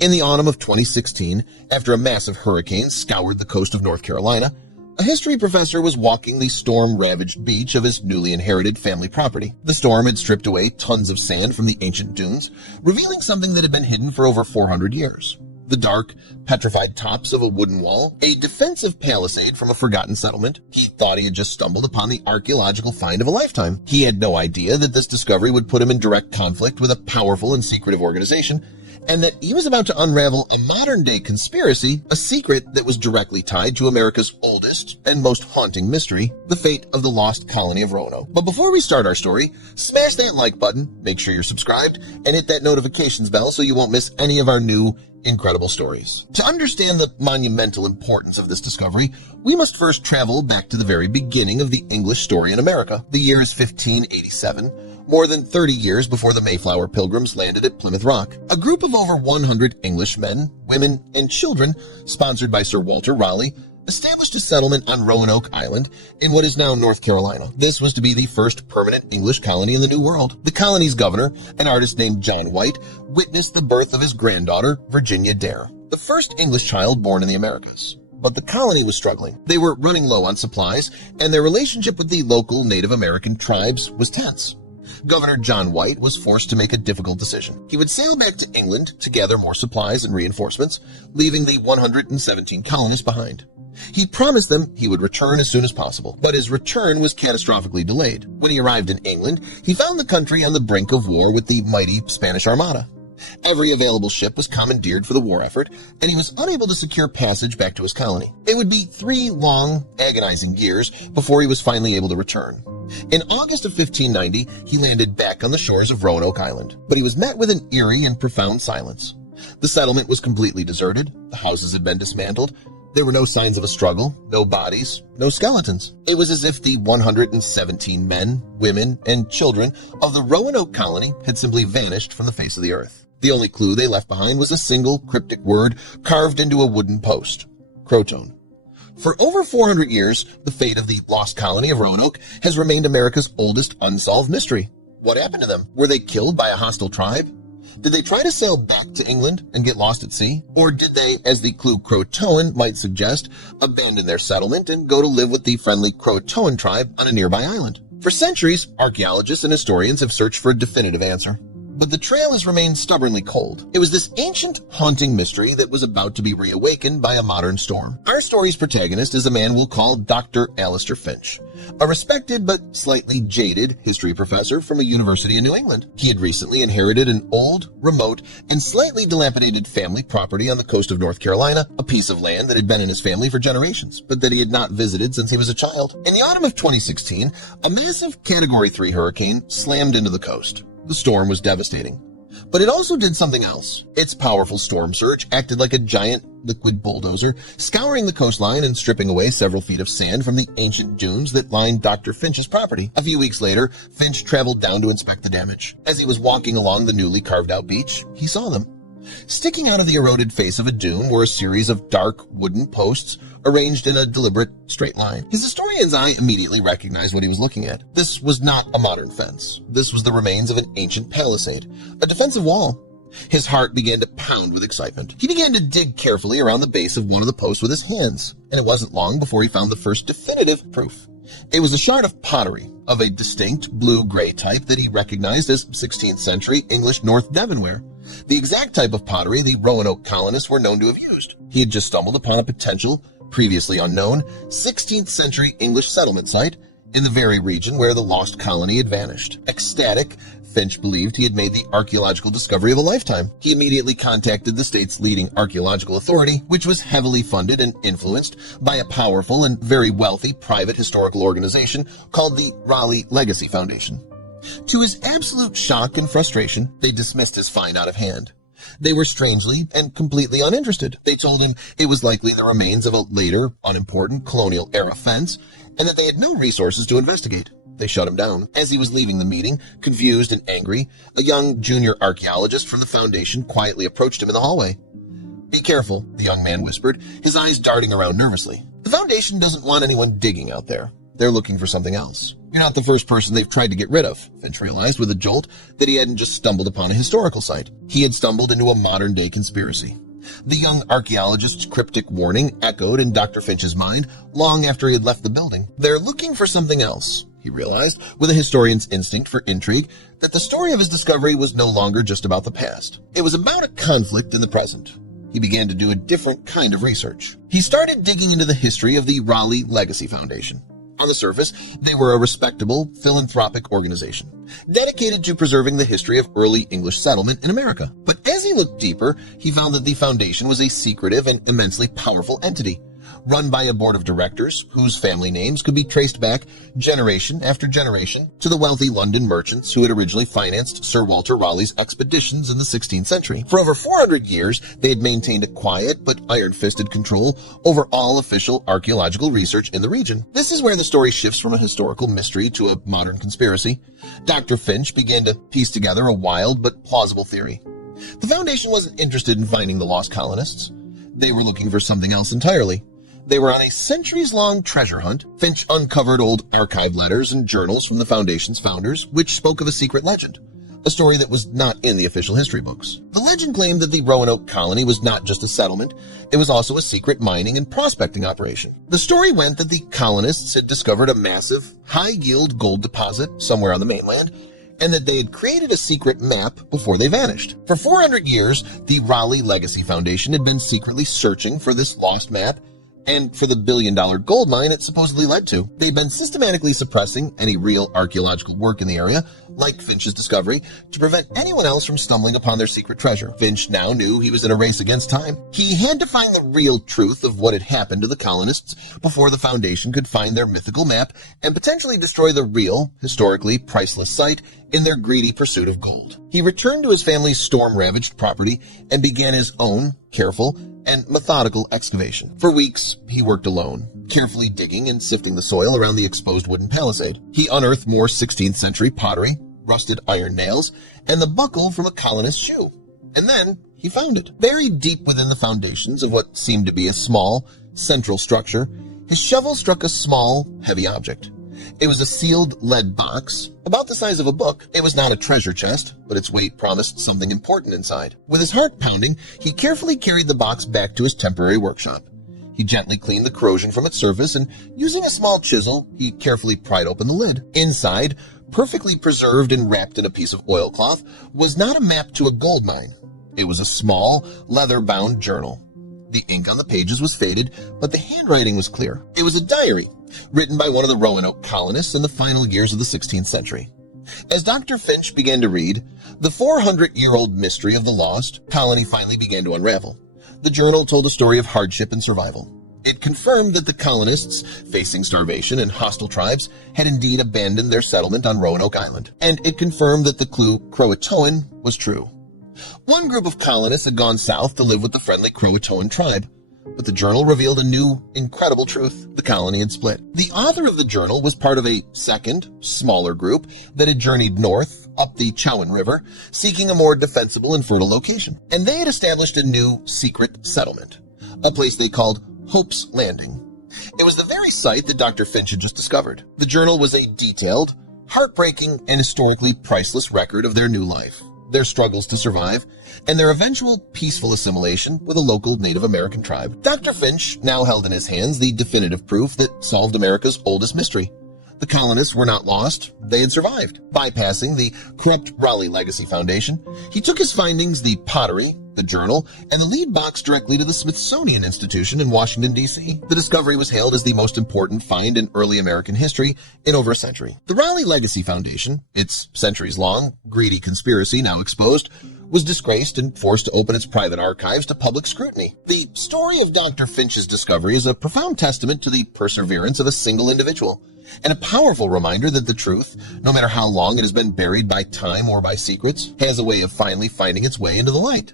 In the autumn of 2016, after a massive hurricane scoured the coast of North Carolina, a history professor was walking the storm-ravaged beach of his newly inherited family property. The storm had stripped away tons of sand from the ancient dunes, revealing something that had been hidden for over 400 years. The dark, petrified tops of a wooden wall, a defensive palisade from a forgotten settlement. He thought he had just stumbled upon the archaeological find of a lifetime. He had no idea that this discovery would put him in direct conflict with a powerful and secretive organization, and that he was about to unravel a modern-day conspiracy, a secret that was directly tied to America's oldest and most haunting mystery, the fate of the Lost Colony of Roanoke. But before we start our story, smash that like button, make sure you're subscribed, and hit that notifications bell so you won't miss any of our new incredible stories. To understand the monumental importance of this discovery, we must first travel back to the very beginning of the English story in America. The year is 1587, more than 30 years before the Mayflower Pilgrims landed at Plymouth Rock. A group of over 100 English men, women, and children, sponsored by Sir Walter Raleigh, established a settlement on Roanoke Island in what is now North Carolina. This was to be the first permanent English colony in the New World. The colony's governor, an artist named John White, witnessed the birth of his granddaughter, Virginia Dare, the first English child born in the Americas. But the colony was struggling. They were running low on supplies, and their relationship with the local Native American tribes was tense. Governor John White was forced to make a difficult decision. He would sail back to England to gather more supplies and reinforcements, leaving the 117 colonists behind. He promised them he would return as soon as possible, but his return was catastrophically delayed. When he arrived in England, he found the country on the brink of war with the mighty Spanish Armada. Every available ship was commandeered for the war effort, and he was unable to secure passage back to his colony. It would be 3 long, agonizing years before he was finally able to return. In August of 1590, he landed back on the shores of Roanoke Island, but he was met with an eerie and profound silence. The settlement was completely deserted, the houses had been dismantled, there were no signs of a struggle, no bodies, no skeletons. It was as if the 117 men, women, and children of the Roanoke colony had simply vanished from the face of the earth. The only clue they left behind was a single cryptic word carved into a wooden post: Croton. For over 400 years, the fate of the Lost Colony of Roanoke has remained America's oldest unsolved mystery. What happened to them? Were they killed by a hostile tribe? Did they try to sail back to England and get lost at sea? Or did they, as the clue Croatoan might suggest, abandon their settlement and go to live with the friendly Croatoan tribe on a nearby island? For centuries, archaeologists and historians have searched for a definitive answer. But the trail has remained stubbornly cold. It was this ancient, haunting mystery that was about to be reawakened by a modern storm. Our story's protagonist is a man we'll call Dr. Alistair Finch, a respected but slightly jaded history professor from a university in New England. He had recently inherited an old, remote, and slightly dilapidated family property on the coast of North Carolina, a piece of land that had been in his family for generations, but that he had not visited since he was a child. In the autumn of 2016, a massive Category 3 hurricane slammed into the coast. The storm was devastating, but it also did something else. Its powerful storm surge acted like a giant liquid bulldozer, scouring the coastline and stripping away several feet of sand from the ancient dunes that lined Dr. Finch's property. A few weeks later, Finch traveled down to inspect the damage. As he was walking along the newly carved-out beach, he saw them. Sticking out of the eroded face of a dune were a series of dark wooden posts arranged in a deliberate straight line. His historian's eye immediately recognized what he was looking at. This was not a modern fence. This was the remains of an ancient palisade, a defensive wall. His heart began to pound with excitement. He began to dig carefully around the base of one of the posts with his hands, and it wasn't long before he found the first definitive proof. It was a shard of pottery of a distinct blue-gray type that he recognized as 16th century English North Devon ware. The exact type of pottery the Roanoke colonists were known to have used. He had just stumbled upon a potential, previously unknown, 16th century English settlement site in the very region where the lost colony had vanished. Ecstatic, Finch believed he had made the archaeological discovery of a lifetime. He immediately contacted the state's leading archaeological authority, which was heavily funded and influenced by a powerful and very wealthy private historical organization called the Raleigh Legacy Foundation. To his absolute shock and frustration, they dismissed his find out of hand. They were strangely and completely uninterested. They told him it was likely the remains of a later, unimportant colonial-era fence, and that they had no resources to investigate. They shut him down. As he was leaving the meeting, confused and angry, a young junior archaeologist from the foundation quietly approached him in the hallway. "Be careful," the young man whispered, his eyes darting around nervously. "The foundation doesn't want anyone digging out there. they're looking for something else. You're not the first person they've tried to get rid of, Finch realized with a jolt that he hadn't just stumbled upon a historical site. He had stumbled into a modern-day conspiracy. The young archaeologist's cryptic warning echoed in Dr. Finch's mind long after he had left the building. They're looking for something else, he realized, with a historian's instinct for intrigue, that the story of his discovery was no longer just about the past. It was about a conflict in the present. He began to do a different kind of research. He started digging into the history of the Raleigh Legacy Foundation. On the surface, they were a respectable, philanthropic organization, dedicated to preserving the history of early English settlement in America. But as he looked deeper, he found that the foundation was a secretive and immensely powerful entity, run by a board of directors whose family names could be traced back generation after generation to the wealthy London merchants who had originally financed Sir Walter Raleigh's expeditions in the 16th century. For over 400 years, they had maintained a quiet but iron-fisted control over all official archaeological research in the region. This is where the story shifts from a historical mystery to a modern conspiracy. Dr. Finch began to piece together a wild but plausible theory. The Foundation wasn't interested in finding the lost colonists. They were looking for something else entirely. They were on a centuries-long treasure hunt. Finch uncovered old archived letters and journals from the Foundation's founders, which spoke of a secret legend, a story that was not in the official history books. The legend claimed that the Roanoke colony was not just a settlement, it was also a secret mining and prospecting operation. The story went that the colonists had discovered a massive, high-yield gold deposit somewhere on the mainland, and that they had created a secret map before they vanished. For 400 years, the Raleigh Legacy Foundation had been secretly searching for this lost map and for the billion-dollar gold mine it supposedly led to. They'd been systematically suppressing any real archaeological work in the area, like Finch's discovery, to prevent anyone else from stumbling upon their secret treasure. Finch now knew he was in a race against time. He had to find the real truth of what had happened to the colonists before the Foundation could find their mythical map and potentially destroy the real, historically priceless site in their greedy pursuit of gold. He returned to his family's storm-ravaged property and began his own careful and methodical excavation. For weeks, he worked alone, carefully digging and sifting the soil around the exposed wooden palisade. He unearthed more 16th century pottery, rusted iron nails, and the buckle from a colonist's shoe. And then he found it. Buried deep within the foundations of what seemed to be a small, central structure, his shovel struck a small, heavy object. It was a sealed lead box, about the size of a book. It was not a treasure chest, but its weight promised something important inside. With his heart pounding, he carefully carried the box back to his temporary workshop. He gently cleaned the corrosion from its surface, and using a small chisel, he carefully pried open the lid. Inside, perfectly preserved and wrapped in a piece of oilcloth, was not a map to a gold mine. It was a small, leather-bound journal. The ink on the pages was faded, but the handwriting was clear. It was a diary, written by one of the Roanoke colonists in the final years of the 16th century. As Dr. Finch began to read, the 400-year-old mystery of the lost colony finally began to unravel. The journal told a story of hardship and survival. It confirmed that the colonists, facing starvation and hostile tribes, had indeed abandoned their settlement on Roanoke Island. And it confirmed that the clue Croatoan was true. One group of colonists had gone south to live with the friendly Croatoan tribe. But the journal revealed a new, incredible truth. The colony had split. The author of the journal was part of a second, smaller group that had journeyed north, up the Chowan River, seeking a more defensible and fertile location. And they had established a new, secret settlement, a place they called Hope's Landing. It was the very site that Dr. Finch had just discovered. The journal was a detailed, heartbreaking, and historically priceless record of their new life, their struggles to survive, and their eventual peaceful assimilation with a local Native American tribe. Dr. Finch now held in his hands the definitive proof that solved America's oldest mystery. The colonists were not lost, they had survived. Bypassing the corrupt Raleigh Legacy Foundation, he took his findings, the pottery, the journal, and the lead box directly to the Smithsonian Institution in Washington, D.C. The discovery was hailed as the most important find in early American history in over a century. The Raleigh Legacy Foundation, its centuries-long, greedy conspiracy now exposed, was disgraced and forced to open its private archives to public scrutiny. The story of Dr. Finch's discovery is a profound testament to the perseverance of a single individual, and a powerful reminder that the truth, no matter how long it has been buried by time or by secrets, has a way of finally finding its way into the light.